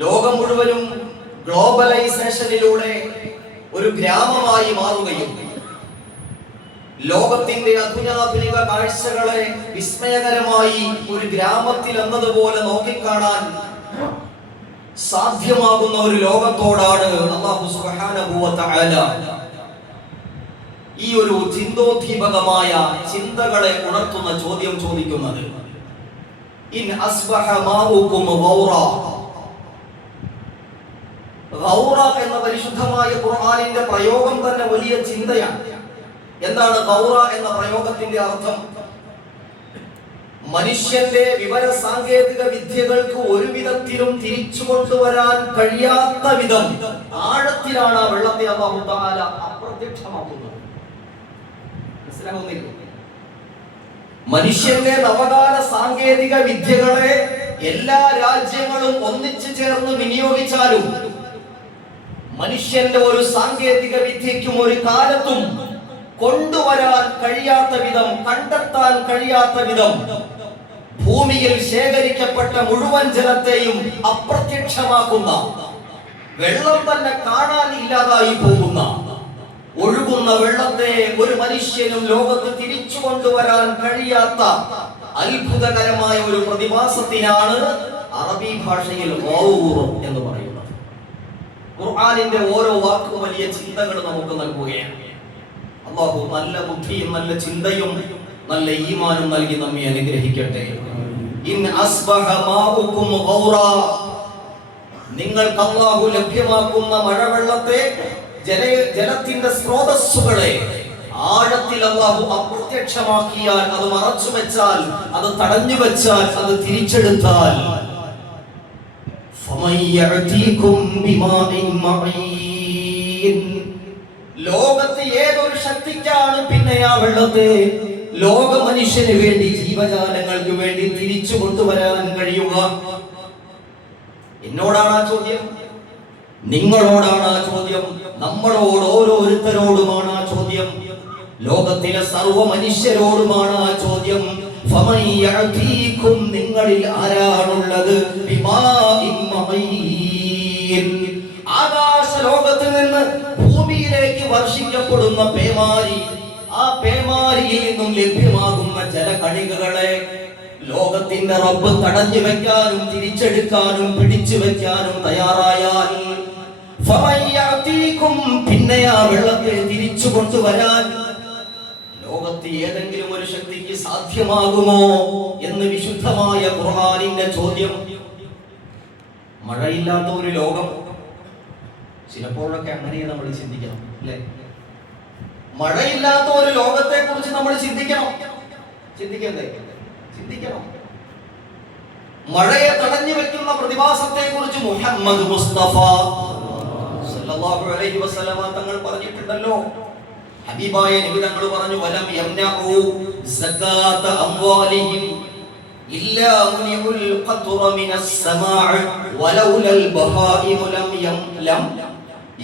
ലോകം മുഴുവനും ഗ്ലോബലൈസേഷനിലൂടെ ഒരു ഗ്രാമമായി മാറുകയും ലോകത്തിന്റെ അധുനാധുനിക കാഴ്ചകളെ വിസ്മയകരമായി ഒരു ഗ്രാമത്തിൽ എന്നതുപോലെ നോക്കിക്കാണാൻ സാധ്യമാകുന്ന ഒരു ലോകത്തോടാണ് അല്ലാഹു സുബ്ഹാനഹു വ തആല ഈ ഒരു ചിന്തോദ്ദീപകമായ ചിന്തകളെ ഉണർത്തുന്ന ചോദ്യം ചോദിക്കുന്നത്. ഇൻ അസ്ബഹ മാഉകും ഗൗറ. ഗൗറ എന്ന പരിശുദ്ധമായ ഖുർആനിന്റെ പ്രയോഗം തന്നെ വലിയ ചിന്തയാണ്. എന്താണ് ഗൗറ എന്ന പ്രയോഗത്തിന്റെ അർത്ഥം? മനുഷ്യന്റെ വിവര സാങ്കേതിക വിദ്യകൾക്ക് ഒരു വിധത്തിലും തിരിച്ചു കൊണ്ടുവരാൻ കഴിയാത്ത വിധം ആഴത്തിലാണ് ആ വെള്ളത്തെ അല്ലാഹു തആല അപ്രത്യക്ഷമാക്കുന്നത്. മനസ്സിലാവുന്നില്ല? മനുഷ്യന്റെ നവകാല സാങ്കേതിക വിദ്യകളെ എല്ലാ രാജ്യങ്ങളും ഒന്നിച്ചു ചേർന്ന് വിനിയോഗിച്ചാലും മനുഷ്യന്റെ ഒരു സാങ്കേതിക വിദ്യയ്ക്കും ഒരു കാലത്തും കൊണ്ടുവരാൻ കഴിയാത്ത വിധം, കണ്ടെത്താൻ കഴിയാത്ത വിധം ഭൂമിയിൽ ശേഖരിക്കപ്പെട്ട മുഴുവൻ ജലത്തെയും അപ്രത്യക്ഷമാക്കുന്ന, വെള്ളം തന്നെ കാണാൻ ഇല്ലാതായി പോകുന്ന, ഒഴുകുന്ന വെള്ളത്തെ ഒരു മനുഷ്യനും ലോകത്ത് തിരിച്ചു കൊണ്ടുവരാൻ കഴിയാത്ത അത്ഭുതകരമായ ഒരു പ്രതിഭാസത്തിനാണ് അറബി ഭാഷയിൽ ഗൗർ എന്ന് പറയുന്നത്. ഖുർആനിന്റെ ഓരോ വാക്കും വലിയ ചിന്തകൾ നമുക്ക് നൽകുകയാണ്. അല്ലാഹു നല്ല ബുദ്ധിയും നല്ല ചിന്തയും നല്ല ഈമാനും നൽകി നമ്മെ അനുഗ്രഹിക്കട്ടെ. ഇൻ അസ്ബഹ മാഉകും ഗൗറ. നിങ്ങൾക്ക് അല്ലാഹു ലഭ്യമാക്കുന്ന മഴവെള്ളത്തെ, ജലത്തിന്റെ സ്രോതസ്സുകളെ ആഴത്തിൽ അല്ലാഹു അപ്രത്യക്ഷമാക്കിയാൽ, അത് മറച്ചു വെച്ചാൽ, അത് തടഞ്ഞു വെച്ചാൽ, അത് തിരിച്ചെടുത്താൽ, ഫമൻ യഅതീകും ബിമാഇൻ മഈൻ. ലോകത്ത് ഏതൊരു ശക്തിക്കാണ് പിന്നെ ആ വെള്ളത്തെ ലോക മനുഷ്യന് വേണ്ടി, ജീവജാലങ്ങൾക്ക് വേണ്ടി തിരിച്ചു കൊണ്ടുവരാൻ കഴിയുക? എന്നോടാണ് ആ ചോദ്യം, നിങ്ങളോടാണ് ആ ചോദ്യം, നമ്മളോട് ഓരോരുത്തരോടുമാണ് ആ ചോദ്യം, ലോകത്തിലെ സർവ്വ മനുഷ്യരോടുമാണ് ആ ചോദ്യം. ഫമൻ യഅതീകും, നിങ്ങളിൽ ആരാണുള്ളത്? ബിമാഇൻ മഈൻ, ആകാശ ലോകത്തിൽ നിന്ന് ഭൂമിയിലേക്ക് വർഷിക്കപ്പെടുന്ന പേമാരി, ആ പേമാരിയിൽ നിന്നും ലഭ്യമാകുന്ന ജലകണികകളെ ലോകത്തിന്റെ റബ്ബ് തടഞ്ഞു വെക്കാനും തിരിച്ചെടുക്കാനും പിടിച്ചു വെക്കാനും തയ്യാറായാൽ, പിന്നെ ആ വെള്ളത്തെ തിരിച്ചു കൊണ്ടുവരാൻ ലോകത്ത് ഏതെങ്കിലും ഒരു ശക്തിക്ക് സാധ്യമാകുമോ എന്ന് വിശുദ്ധമായ ഖുർആനിന്റെ ചോദ്യം. മഴയില്ലാത്ത ഒരു ലോകം, ചിലപ്പോഴൊക്കെ അങ്ങനെ നമ്മൾ ചിന്തിക്കണം, അല്ലേ? മഴയില്ലാത്ത ഒരു ലോകത്തെ കുറിച്ച് നമ്മൾ ചിന്തിക്കണം. മഴയെ തടഞ്ഞു വെക്കുന്ന പ്രതിഭാസത്തെ കുറിച്ച് മുഹമ്മദ് മുസ്തഫ സല്ലല്ലാഹു അലൈഹി വസല്ലമ തങ്ങൾ പറഞ്ഞിട്ടുണ്ടല്ലോ. ഹബീബായ നബി തങ്ങൾ പറഞ്ഞു, വലം യംനഉ സകാത അംവാലിഹിം ഇല്ലാ മുനിഉൽ ഖത്റ മിനസ് സമാഅ വലൗലൽ ബഹായിം ലം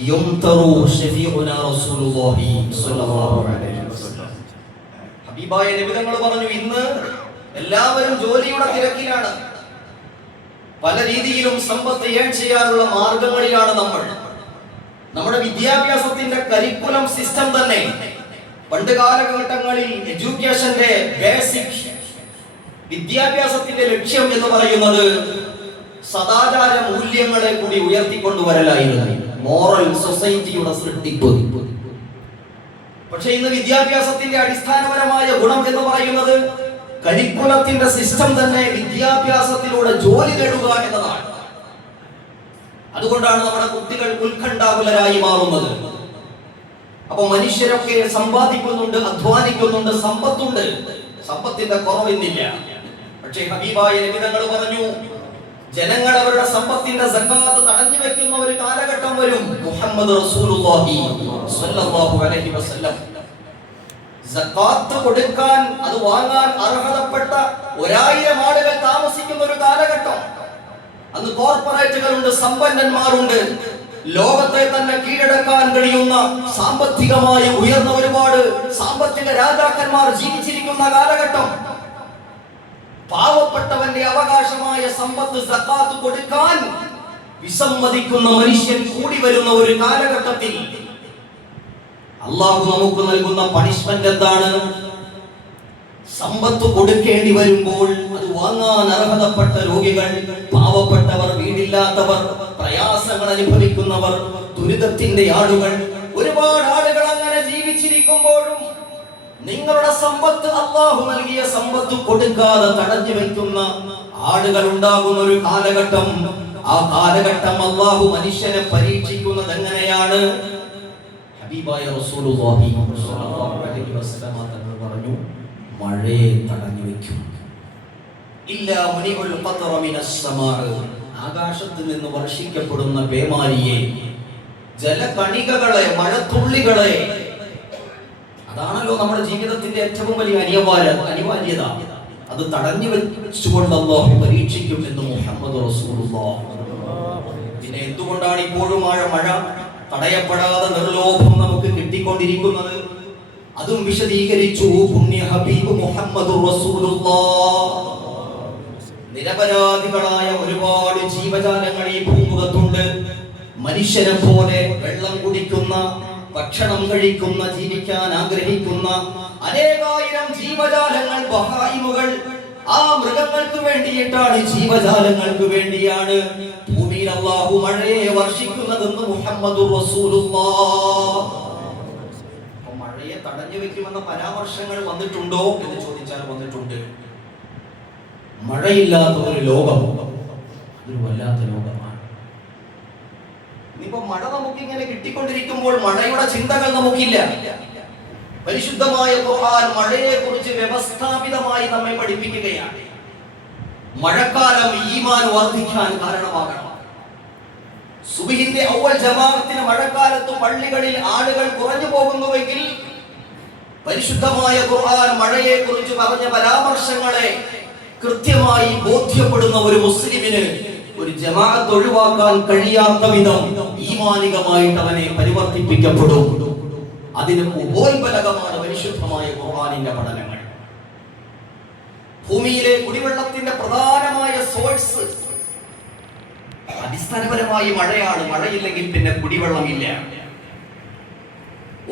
യുംതറു ശഫീഉനാ റസൂലുള്ളാഹി സ്വല്ലല്ലാഹു അലൈഹി വസല്ലം. ഹബീബായ നബി തങ്ങൾ പറഞ്ഞു, ഇന്ന് എല്ലാവരും ജോലിയുടെ തിരക്കിലാണ്, പല രീതിയിലും സമ്പത്ത് ഏൺ ചെയ്യാനുള്ള മാർഗങ്ങളിലാണ് നമ്മൾ. നമ്മുടെ വിദ്യാഭ്യാസത്തിന്റെ കരിക്കുലം സിസ്റ്റം തന്നെ പണ്ട് കാലഘട്ടങ്ങളിൽ എഡ്യൂക്കേഷന്റെ ബേസിക് വിദ്യാഭ്യാസത്തിന്റെ ലക്ഷ്യം എന്ന് പറയുന്നത് സദാചാര മൂല്യങ്ങളെ കൂടി ഉയർത്തിക്കൊണ്ടുവരലായിരുന്നു, മോറൽ സൊസൈറ്റിയുടെ സൃഷ്ടിപ്പ്. പക്ഷെ ഇന്ന് വിദ്യാഭ്യാസത്തിന്റെ അടിസ്ഥാനപരമായ ഗുണം എന്ന് പറയുന്നത് കരിക്കുലത്തിന്റെ സിസ്റ്റം തന്നെ വിദ്യാഭ്യാസത്തിലൂടെ ജോലി നേടുക എന്നതാണ്. അതുകൊണ്ടാണ് നമ്മുടെ കുട്ടികൾ ഉത്കണ്ഠാകുലരായി മാറുന്നത്. അപ്പൊ മനുഷ്യരൊക്കെ സമ്പാദിക്കുന്നുണ്ട്, അധ്വാനിക്കുന്നുണ്ട്, സമ്പത്തുണ്ട്, സമ്പത്തിന്റെ കുറവെന്നില്ല. പക്ഷേ ഹബീബായ നബി തങ്ങൾ പറഞ്ഞു, ജനങ്ങൾ അവരുടെ സമ്പത്തിന്റെ സക്കാത്ത് തടഞ്ഞു വെക്കുന്ന ഒരു കാലഘട്ടം വരും. മുഹമ്മദ് റസൂലുള്ളാഹി സ്വല്ലല്ലാഹു അലൈഹി വസല്ലം സക്കാത്ത് കൊടുക്കാൻ, അത് വാങ്ങാൻ അർഹതപ്പെട്ട 1000 ആളുകൾ താമസിക്കുന്ന ഒരു കാലഘട്ടം. അന്ന് കോർപ്പറേറ്റുകളുണ്ട്, സമ്പന്നന്മാരുണ്ട്, ലോകത്തെ തന്നെ കീഴടക്കാൻ കഴിയുന്ന സാമ്പത്തികമായി ഉയർന്ന ഒരുപാട് സാമ്പത്തിക രാജാക്കന്മാർ ജീവിച്ചിരിക്കുന്ന കാലഘട്ടം. പാവപ്പെട്ടവന്റെ അവകാശമായ സമ്പത്ത് സക്കാത്ത് കൊടുക്കാൻ വിസമ്മതിക്കുന്ന മനുഷ്യൻ കൂടി വരുന്ന ഒരു കാലഘട്ടത്തിൽ അള്ളാഹു നമുക്ക് നൽകുന്ന പണിഷ്മെന്റ് എന്താണ്? സമ്പത്ത് കൊടുക്കേണ്ടി വരുമ്പോൾ അത് വാങ്ങാൻ അർഹതപ്പെട്ട രോഗികൾ, പാവപ്പെട്ടവർ, വീടില്ലാത്തവർ, പ്രയാസങ്ങൾ അനുഭവിക്കുന്നവർ, ദുരിതത്തിന്റെ ആളുകൾ, ഒരുപാട് ആളുകൾ അങ്ങനെ ജീവിച്ചിരിക്കുമ്പോഴും നിങ്ങളുടെ സമ്പത്ത്, അള്ളാഹു നൽകിയ സമ്പത്ത് കൊടുക്കാതെ തടഞ്ഞു വെക്കുന്ന ആളുകൾ ഉണ്ടാകുന്ന ഒരു കാലഘട്ടം. ആ കാലഘട്ടം അള്ളാഹു മനുഷ്യനെ പരീക്ഷിക്കുന്നത് എങ്ങനെയാണ്? ഹബീബായ റസൂലുള്ളാഹി സ്വല്ലല്ലാഹു അലൈഹി വസല്ലം തങ്ങൾ പറഞ്ഞു, മഴയെ തടഞ്ഞു വെക്കും. ഇല്ലാ മുനിഉൽ ഖത്റ മിനസ് സമാ, ആകാശത്തിൽ നിന്ന് വർഷിക്കപ്പെടുന്ന പേമാരിയെ, ജലകണികകളെ, മഴത്തുള്ളികളെ. അതാണല്ലോ നമ്മുടെ ജീവിതത്തിന്റെ ഏറ്റവും വലിയ അനിവാര്യത. അത് തടഞ്ഞു വെച്ചുകൊണ്ട് അല്ലാഹു പരീക്ഷിക്കും എന്ന് മുഹമ്മദ് റസൂലുള്ളാഹി. പിന്നെ എന്തുകൊണ്ടാണ് ഇപ്പോഴും മഴ തടയപ്പെടാതെ നിർലോഭം നമുക്ക് കിട്ടിക്കൊണ്ടിരിക്കുന്നത്? അതും വിശദീകരിച്ചു പുണ്യ ഹബീബ് മുഹമ്മദ് റസൂലുള്ളാഹി. നിരപരാധികളായ ഒരുപാട് ജീവജാലങ്ങൾ ഈ ഭൂമുഖത്തുണ്ട്. മനുഷ്യനെ പോലെ വെള്ളം കുടിക്കുന്ന, ഭക്ഷണം കഴിക്കുന്ന, ജീവിക്കാൻ ആഗ്രഹിക്കുന്ന അനേകായിരം ജീവജാലങ്ങൾ, ബഹായിമുകൾ. ആ മൃഗങ്ങൾക്ക് വേണ്ടിയിട്ടാണ്, ജീവജാലങ്ങൾക്ക് വേണ്ടിയാണ് ഭൂമിയിൽ അല്ലാഹു മഴയെ വർഷിക്കുന്നതെന്ന് മുഹമ്മദ് റസൂലുള്ളാഹി. മഴയെ തടഞ്ഞു വെക്കുമെന്ന പരാമർശങ്ങൾ വന്നിട്ടുണ്ടോ എന്ന് ചോദിച്ചാൽ വന്നിട്ടുണ്ട്. മഴയില്ലാത്ത ഒരു ലോകം അതൊരു വല്ലാത്ത ലോകമാണ്. ഇനിയിപ്പോ മഴ നമുക്കിങ്ങനെ കിട്ടിക്കൊണ്ടിരിക്കുമ്പോൾ മഴയുടെ ചിന്തകൾ നമുക്കില്ല. പരിശുദ്ധമായ ഖുർആൻ മഴയെ കുറിച്ച് വ്യവസ്ഥാപിതമായി നമ്മെ പഠിപ്പിക്കുകയാണ്. മഴക്കാലം ഈമാൻ വർദ്ധിക്കാൻ കാരണമാകണം. സുബ്ഹിന്റെ അവ്വൽ ജമാഅത്തിന് മഴക്കാലത്ത് പള്ളികളിൽ ആളുകൾ കുറഞ്ഞു പോകുന്നുവെങ്കിൽ പരിശുദ്ധമായ ഖുർആൻ മഴയെ കുറിച്ച് പറഞ്ഞ പരാമർശങ്ങളെ കൃത്യമായി ബോധ്യപ്പെടുന്ന ഒരു മുസ്ലിമിന് ഒരു ജമാഅത്ത് ഒഴിവാക്കാൻ കഴിയാത്ത വിധം ഈമാനികമായിട്ട് അവനെ പരിവർത്തിപ്പിക്കപ്പെടും. അതിന് ഉപോത്ബലകമാണ് പരിശുദ്ധമായ ഖുർആനിന്റെ പഠനങ്ങൾ. ഭൂമിയിലെ കുടിവെള്ളത്തിന്റെ പ്രധാനമായ സോഴ്സ് അടിസ്ഥാനപരമായി മഴയാണ്. മഴയില്ലെങ്കിൽ പിന്നെ കുടിവെള്ളമില്ല.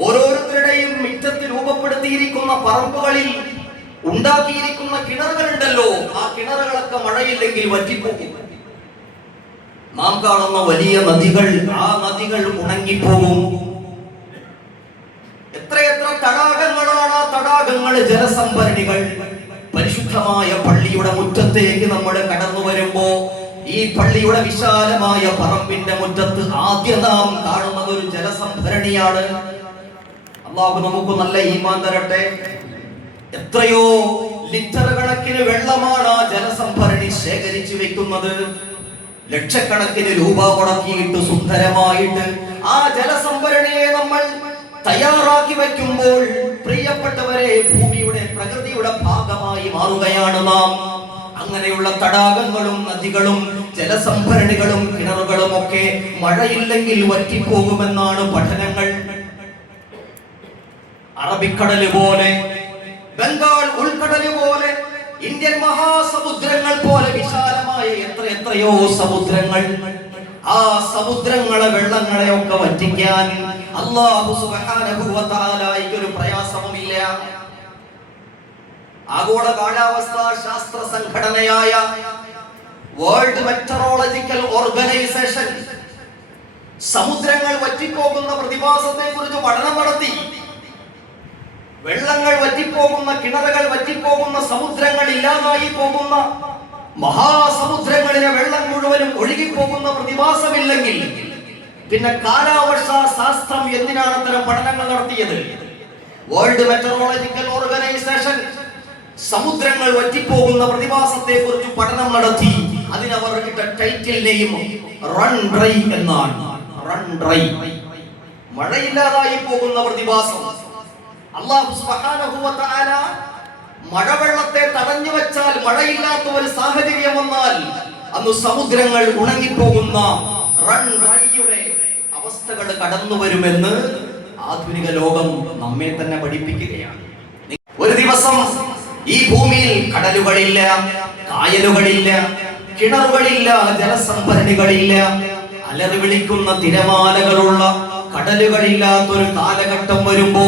ഓരോരുത്തരുടെയും മുറ്റത്ത് രൂപപ്പെടുത്തിയിരിക്കുന്ന പറമ്പുകളിൽ ഉണ്ടാക്കിയിരിക്കുന്ന കിണറുകളുണ്ടല്ലോ, ആ കിണറുകളൊക്കെ മഴയില്ലെങ്കിൽ വറ്റിപ്പോകും. നാം കാണുന്ന വലിയ നദികൾ, ആ നദികൾ ഉണങ്ങിപ്പോകും. എത്രയെത്ര തടാകങ്ങളാണ് ആ തടാകങ്ങൾ, ജലസംഭരണികൾ. പരിശുദ്ധമായ പള്ളിയുടെ മുറ്റത്തേക്ക് നമ്മൾ കടന്നു വരുമ്പോ ഈ പള്ളിയുടെ വിശാലമായ പറമ്പിന്റെ മുറ്റത്ത് ആദ്യം നാം കാണുന്നത് ഒരു ജലസംഭരണിയാണ്. അല്ലാഹു നമുക്ക് നല്ല ഈമാൻ തരട്ടെ. എത്രയോ ലിറ്റർ കണക്കിന് വെള്ളമാണ് ആ ജലസംഭരണി ശേഖരിച്ചു വെക്കുന്നത്. ലക്ഷക്കണക്കിന് രൂപ മുടക്കിയിട്ട് സുന്ദരമായിട്ട് ആ ജലസംഭരണിയെ നമ്മൾ തയ്യാറാക്കി വെക്കുമ്പോൾ പ്രിയപ്പെട്ടവരെ, ഭൂമിയുടെ പ്രകൃതിയുടെ ഭാഗമായി മാറുകയാണ് നാം. അങ്ങനെയുള്ള തടാകങ്ങളും നദികളും ജലസംഭരണികളും കിണറുകളും ഒക്കെ മഴയില്ലെങ്കിൽ വറ്റിപ്പോകുമെന്നാണ് പഠനങ്ങൾ. അറബിക്കടല് പോലെ, ബംഗാൾ ഉൾക്കടല് പോലെ, ഇന്ത്യൻ മഹാസമുദ്രങ്ങൾ പോലെ വിശാലമായ എത്രയോ സമുദ്രങ്ങൾ. ആ സമുദ്രങ്ങളെ, വെള്ളങ്ങളെ ഒക്കെ വറ്റിക്കാൻ അല്ലാഹു സുബ്ഹാനഹു വ തആലയ്ക്ക് ഒരു പ്രയാസവുമില്ല. ആഗോള കാലാവസ്ഥാ ശാസ്ത്ര സംഘടനയായ വേൾഡ് മെറ്ററോളജിക്കൽ ഓർഗനൈസേഷൻ സമുദ്രങ്ങൾ വറ്റിപ്പോകുന്ന പ്രതിഭാസത്തെ കുറിച്ച് പഠനം നടത്തി. വെള്ളങ്ങൾ വറ്റിപ്പോകുന്ന, കിണറുകൾ വറ്റിപ്പോകുന്ന, സമുദ്രങ്ങൾ ഇല്ലാതായി പോകുന്ന, മഹാസമുദ്രങ്ങളിലെ വെള്ളം മുഴുവനും ഒഴുകിപ്പോകുന്ന പ്രതിഭാസമില്ലെങ്കിൽ പിന്നെ കാലാവസ്ഥാ ശാസ്ത്രം എന്തിനാണ് അത്തരം പഠനങ്ങൾ നടത്തിയത്? വേൾഡ് മെറ്ററോളജിക്കൽ ഓർഗനൈസേഷൻ സമുദ്രങ്ങൾ വറ്റിപ്പോകുന്ന പ്രതിഭാസത്തെ കുറിച്ച് പഠനം നടത്തി. അതിനവർ ഇട്ട ടൈറ്റിൽ നെയിം റൺ ഡ്രൈ എന്നാണ്. റൺ ഡ്രൈ, മഴയില്ലാതായി പോകുന്ന പ്രതിഭാസം. അല്ലാഹു സുബ്ഹാനഹു വ തആല മഴവെള്ളത്തെ തടഞ്ഞു വെച്ചാൽ, മഴയില്ലാത്ത ഒരു സാഹചര്യം വന്നാൽ അന്ന് സമുദ്രങ്ങൾ ഉണങ്ങിപ്പോകുന്ന റൺ ഡ്രൈയുടെ അവസ്ഥകൾ കടന്നു വരുമെന്ന് ആധുനിക ലോകം നമ്മെ തന്നെ പഠിപ്പിക്കുകയാണ്. ഒരു ദിവസം ഈ ഭൂമിയിൽ കടലുകളില്ല, കായലുകളില്ല, കിണറുകളില്ല, ജലസംഭരണികളില്ല. അലറി വിളിക്കുന്ന തിരമാലകളുള്ള കടലുകളില്ലാത്തൊരു കാലഘട്ടം വരുമ്പോ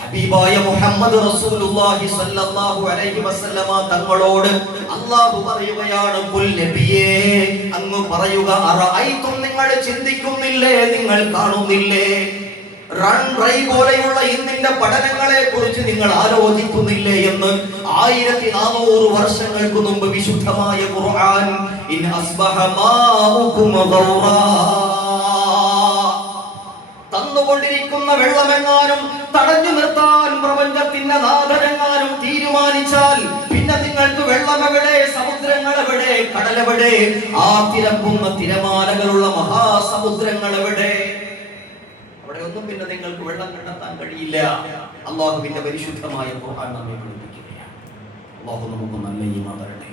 ഹബീബായ മുഹമ്മദ് റസൂലുള്ളാഹി സ്വല്ലല്ലാഹു അലൈഹി വസല്ലമ തങ്ങളോട് അല്ലാഹു പറയുകയാണ്, ഖുൽ നബിയേ, അങ്ങ് പറയുക, അറഅയ്തും, നിങ്ങൾ ചിന്തിക്കുന്നില്ലേ, നിങ്ങൾ കാണുന്നില്ലേ, റൺ റൈ പോലെയുള്ള ഇന്നിന്റെ പഠനങ്ങളെ കുറിച്ച് നിങ്ങൾ ആലോചിക്കുന്നില്ലേ എന്ന് 1400 വർഷങ്ങൾക്ക് മുമ്പ് വിശുദ്ധമായ ഖുർആൻ ഇൻ അസ്ബഹ മാഉകും ഗൗറാ, തന്നുകൊണ്ടിരിക്കുന്ന വെള്ളമെങ്ങാനും തടഞ്ഞു നിർത്താൻ പ്രപഞ്ചത്തിന്റെ നാഥനെങ്ങാനും തീരുമാനിച്ചാൽ പിന്നെ നിങ്ങൾക്ക് വെള്ളമെവിടെ, സമുദ്രങ്ങൾ എവിടെ, കടലെവിടെ, ആ തിരക്കുന്ന തിരമാലകളുള്ള മഹാസമുദ്രങ്ങൾ എവിടെ? അവിടെ ഒന്നും പിന്നെ നിങ്ങൾക്ക് വെള്ളം കണ്ടെത്താൻ കഴിയില്ല. അല്ലാഹുവിന്റെ പരിശുദ്ധമായ ഖുർആൻ നമ്മെ പഠിപ്പിക്കുകയാണ്. അല്ലാഹു നമുക്ക് നല്ല ഈമാൻ തരട്ടെ.